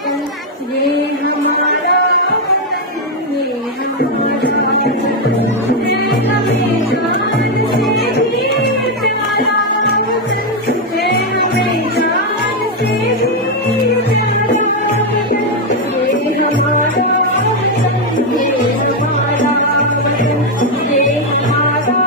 वतन, ये हमारा वतन, ये हमारा वतन है, हमें जान से भी प्यारा वतन है, हमें जान से भी प्यारा वतन, ये हमारा वतन, ये हमारा वतन, ये हमारा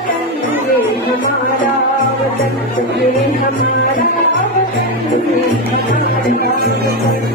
वतन, ये हमारा वतन, इसके हमारा वतन, ये हमारा वतन।